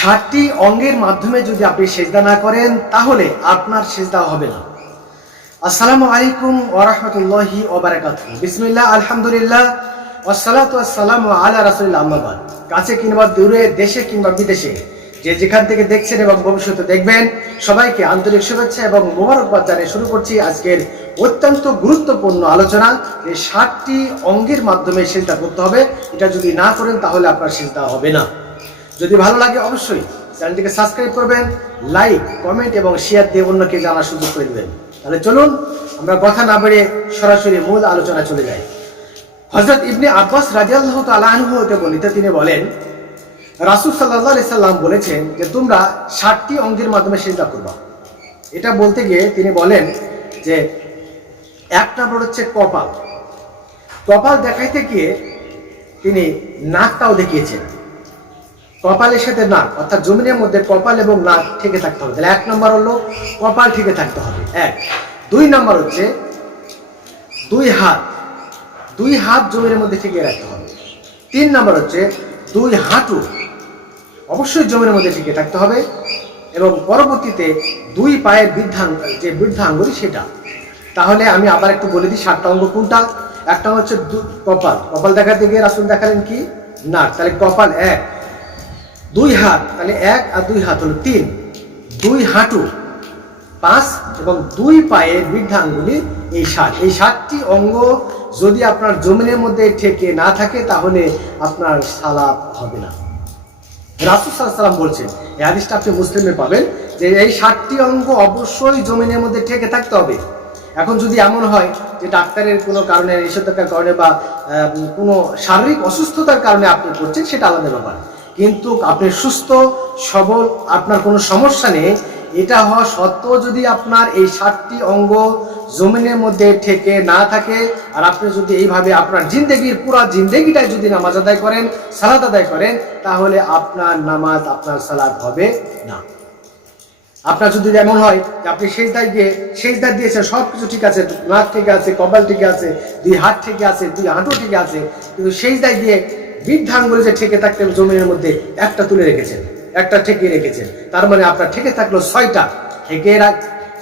ষাটটি অঙ্গের মাধ্যমে যদি আপনি সেজদা না করেন তাহলে আপনার সেজদা হবে না। আসসালামু আলাইকুম ওয়া রাহমাতুল্লাহি ওয়া বারাকাতুহু। বিসমিল্লাহ, আলহামদুলিল্লাহ, ওয়াসসালাতু ওয়াসসালামু আলা রাসূলিল্লাহ, আম্মা বাদ। কাছে কিংবা দূরে, দেশে কিংবা বিদেশে, যে যেখান থেকে দেখছেন এবং ভবিষ্যতে দেখবেন, সবাইকে আন্তরিক শুভেচ্ছা এবং মোবারকবাদ জানিয়ে শুরু করছি আজকের অত্যন্ত গুরুত্বপূর্ণ আলোচনা। যে 60টি অঙ্গের মাধ্যমে সেজদা করতে হবে, এটা যদি না করেন তাহলে আপনার সেজদা হবে না। যদি ভালো লাগে অবশ্যই চ্যানেলটিকে সাবস্ক্রাইব করবেন, লাইক, কমেন্ট এবং শেয়ার দিয়ে অন্যকে জানার সুযোগ করে দেবেন। তাহলে চলুন আমরা কথা না বেড়ে সরাসরি মূল আলোচনা চলে যাই। হযরত ইবনে আব্বাস রাদিয়াল্লাহু তাআলা আনহু হতে বর্ণিত, তিনি বলেন রাসূল সাল্লাল্লাহু আলাইহি সাল্লাম বলেছেন যে তোমরা 60টি অঙ্গের মাধ্যমে সিজদা করবা। এটা বলতে গিয়ে তিনি বলেন যে এক নম্বর হচ্ছে কপাল। কপাল দেখাইতে গিয়ে তিনি নাকটাও দেখিয়েছেন। কপালের সাথে নাক, অর্থাৎ জমিনের মধ্যে কপাল এবং নাক ঠেকে থাকতে হবে। তাহলে এক নম্বর হলো কপাল ঠেকে থাকতে হবে, এক। দুই নম্বর হচ্ছে দুই হাত জমিনের মধ্যে ঠেকিয়ে রাখতে হবে। তিন নম্বর হচ্ছে দুই হাঁটু অবশ্যই জমিনের মধ্যে ঠেকে থাকতে হবে এবং পরবর্তীতে দুই পায়ের বৃদ্ধাঙ্গুলি সেটা। তাহলে আমি আবার একটু বলে দিই 60টা অঙ্গ কোনটা। একটা হচ্ছে কপাল। কপাল দেখাতে গিয়ে রাসূল দেখালেন কি? নাক। তাহলে কপাল এক। দুই হাত, তাহলে এক আর দুই হাত হলো তিন। দুই হাঁটু পাঁচ এবং দুই পায়ের বৃদ্ধাঙ্গুলি এই 60। এই 60টি অঙ্গ যদি আপনার জমিনের মধ্যে ঠেকে না থাকে তাহলে আপনার সালাত হবে না। রাসূল সাল্লাল্লাহু আলাইহি ওয়াসাল্লাম বলছেন, এই হাদিসটা আপনি মুসলিমে পাবেন, যে এই 60টি অঙ্গ অবশ্যই জমিনের মধ্যে ঠেকে থাকতে হবে। এখন যদি এমন হয় যে ডাক্তারের কোনো কারণে, নিষেধাজ্ঞার কারণে বা কোনো শারীরিক অসুস্থতার কারণে আপনি করছেন, সেটা আলাদা ব্যাপার। কিন্তু আপনি সুস্থ সবল, আপনার কোনো সমস্যা নেই, এটা হওয়া সত্ত্বেও যদি আপনার এই 60টি অঙ্গ জমিনের মধ্যে ঠেকে না থাকে আর আপনি যদি এইভাবে আপনার পুরা জিন্দেগিটাই যদি নামাজ আদায় করেন, সালাত আদায় করেন, তাহলে আপনার নামাজ, আপনার সালাত হবে না। আপনার যদি এমন হয় যে আপনি সেজদা দিয়েছেন, সব কিছু ঠিক আছে, নাক ঠিক আছে, কপাল ঠিক আছে, দুই হাত ঠিক আছে, দুই হাঁটু ঠিক আছে, কিন্তু সেজদায় দিয়ে বৃদ্ধাঙ্গুলি যে ঠেকে থাকতে জমিনের মধ্যে একটা তুলে রেখেছেন, একটা ঠেকিয়ে রেখেছেন, তার মানে আপনার ঠেকে থাকলো 6টা।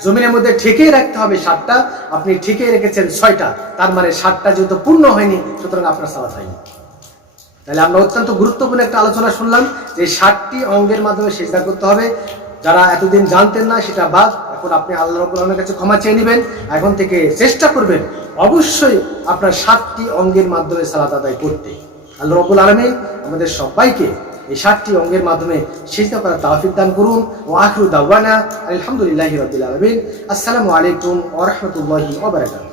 জমিনের মধ্যে ঠেকিয়ে রাখতে হবে 7টা, আপনি ঠেকিয়ে রেখেছেন 6টা, তার মানে 7টা যেহেতু পূর্ণ হয়নি, সুতরাং আপনার সালাত হয়নি। তাহলে আমরা অত্যন্ত গুরুত্বপূর্ণ একটা আলোচনা শুনলাম যে 60টি অঙ্গের মাধ্যমে সিজদা করতে হবে। যারা এতদিন জানতেন না সেটা বাদ, এখন আপনি আল্লাহ রাব্বুল আলামিনের কাছে ক্ষমা চেয়ে নেবেন। এখন থেকে চেষ্টা করবেন অবশ্যই আপনার 60টি অঙ্গের মাধ্যমে সালাত আদায় করতে। আল্লাহ রাব্বুল আলামিন আমাদের সবাইকে এই 60টি অঙ্গের মাধ্যমে সিজদা করার তৌফিক দান করুন। ওয়া আখিরু দাওয়ানা আলহামদুলিল্লাহি রাব্বিল আলামিন। আসসালামু আলাইকুম ওয়া রাহমাতুল্লাহি ওয়া বারাকাতুহু।